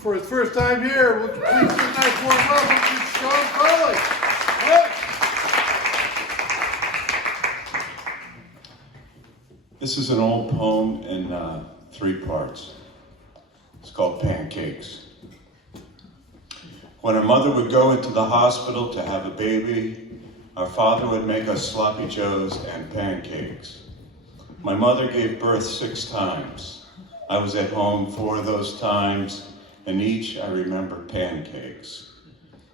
For his first time here, would you please give a nice warm welcome to Sean Foley. Hey. This is an old poem in 3 parts. It's called Pancakes. When our mother would go into the hospital to have a baby, our father would make us sloppy joes and pancakes. My mother gave birth 6 times. I was at home 4 of those times, and each I remember pancakes.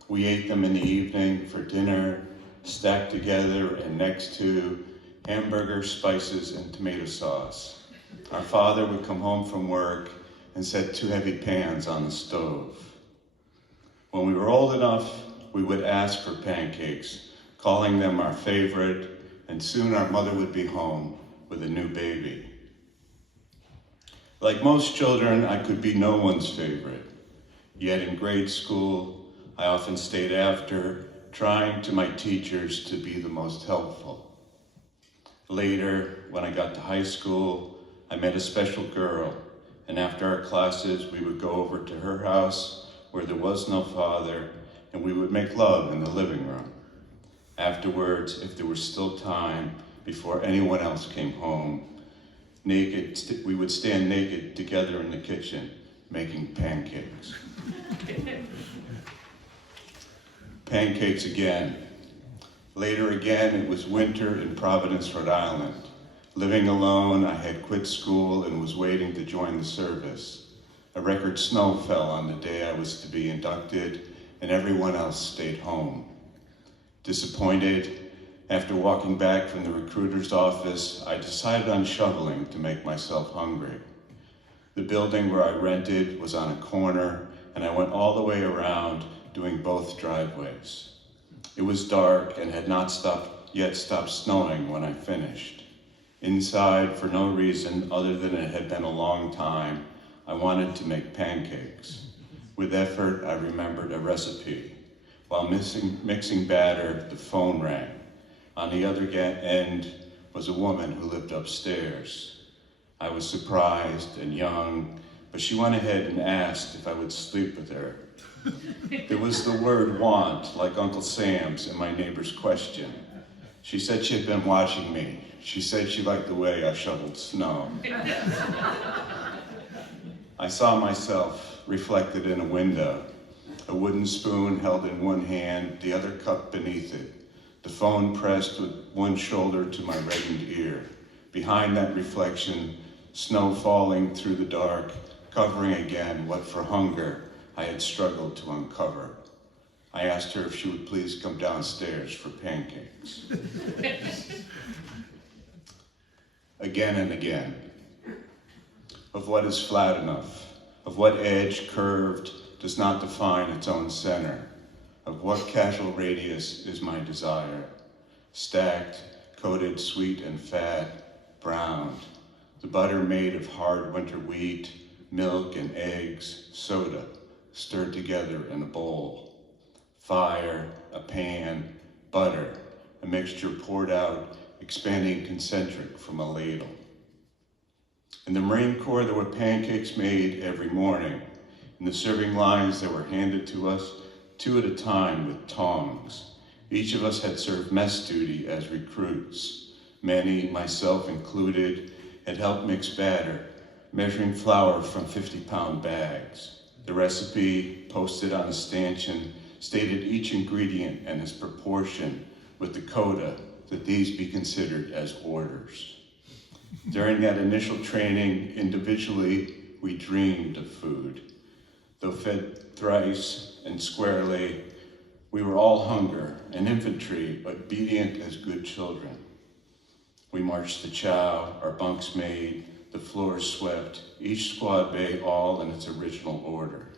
We ate them in the evening for dinner, stacked together and next to hamburger, spices, and tomato sauce. Our father would come home from work and set 2 heavy pans on the stove. When we were old enough, we would ask for pancakes, calling them our favorite, and soon our mother would be home with a new baby. Like most children, I could be no one's favorite. Yet in grade school, I often stayed after, trying to my teachers to be the most helpful. Later, when I got to high school, I met a special girl, and after our classes, we would go over to her house where there was no father, and we would make love in the living room. Afterwards, if there was still time, before anyone else came home, we would stand naked together in the kitchen, making pancakes. Pancakes again. Later again, it was winter in Providence, Rhode Island. Living alone, I had quit school and was waiting to join the service. A record snow fell on the day I was to be inducted, and everyone else stayed home. Disappointed, after walking back from the recruiter's office, I decided on shoveling to make myself hungry. The building where I rented was on a corner, and I went all the way around, doing both driveways. It was dark and had not yet stopped snowing when I finished. Inside, for no reason other than it had been a long time, I wanted to make pancakes. With effort, I remembered a recipe. While mixing batter, the phone rang. On the other end was a woman who lived upstairs. I was surprised and young, but she went ahead and asked if I would sleep with her. There was the word want, like Uncle Sam's, in my neighbor's question. She said she had been watching me. She said she liked the way I shoveled snow. I saw myself reflected in a window, a wooden spoon held in one hand, the other cup beneath it, the phone pressed with one shoulder to my reddened ear. Behind that reflection, snow falling through the dark, covering again what for hunger I had struggled to uncover. I asked her if she would please come downstairs for pancakes. Again and again. Of what is flat enough, of what edge curved does not define its own center, of what casual radius is my desire. Stacked, coated, sweet and fat, browned, the butter made of hard winter wheat, milk and eggs, soda, stirred together in a bowl. Fire, a pan, butter, a mixture poured out, expanding concentric from a ladle. In the Marine Corps, there were pancakes made every morning. In the serving lines that were handed to us, 2 at a time with tongs. Each of us had served mess duty as recruits. Many, myself included, had helped mix batter, measuring flour from 50-pound bags. The recipe, posted on a stanchion, stated each ingredient and its proportion with the coda that these be considered as orders. During that initial training, individually, we dreamed of food. Though fed thrice and squarely, we were all hunger and infantry, obedient as good children. We marched to chow, our bunks made, the floors swept, each squad bay all in its original order.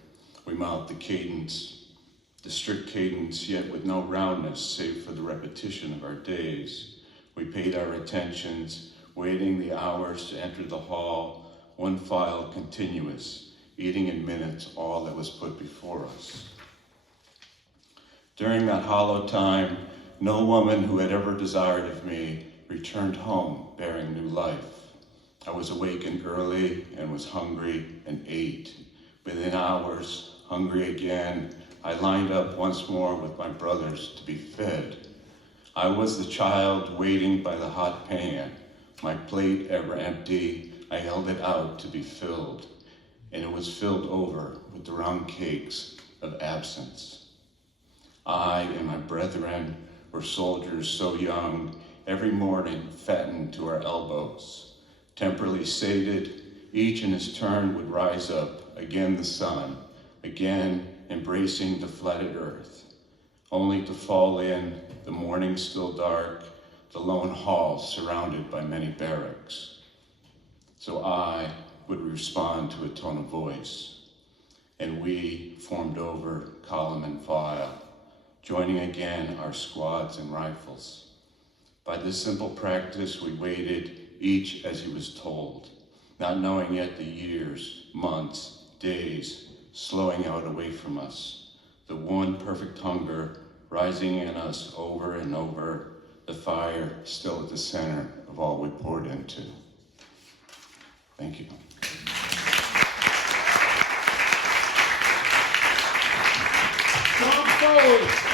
We mouthed the cadence, the strict cadence, yet with no roundness save for the repetition of our days. We paid our attentions, waiting the hours to enter the hall, one file continuous, eating in minutes all that was put before us. During that hollow time, no woman who had ever desired of me returned home bearing new life. I was awakened early and was hungry and ate. Within hours, hungry again, I lined up once more with my brothers to be fed. I was the child waiting by the hot pan, my plate ever empty, I held it out to be filled, and it was filled over with the round cakes of absence. I and my brethren were soldiers so young, every morning fattened to our elbows. Temporally sated, each in his turn would rise up, again the sun, again embracing the flooded earth, only to fall in, the morning still dark, the lone hall surrounded by many barracks. So I would respond to a tone of voice, and we formed over column and file, joining again our squads and rifles. By this simple practice, we waited, each as he was told, not knowing yet the years, months, days, slowing out away from us, the one perfect hunger rising in us over and over, the fire still at the center of all we poured into. Thank you. John Foley.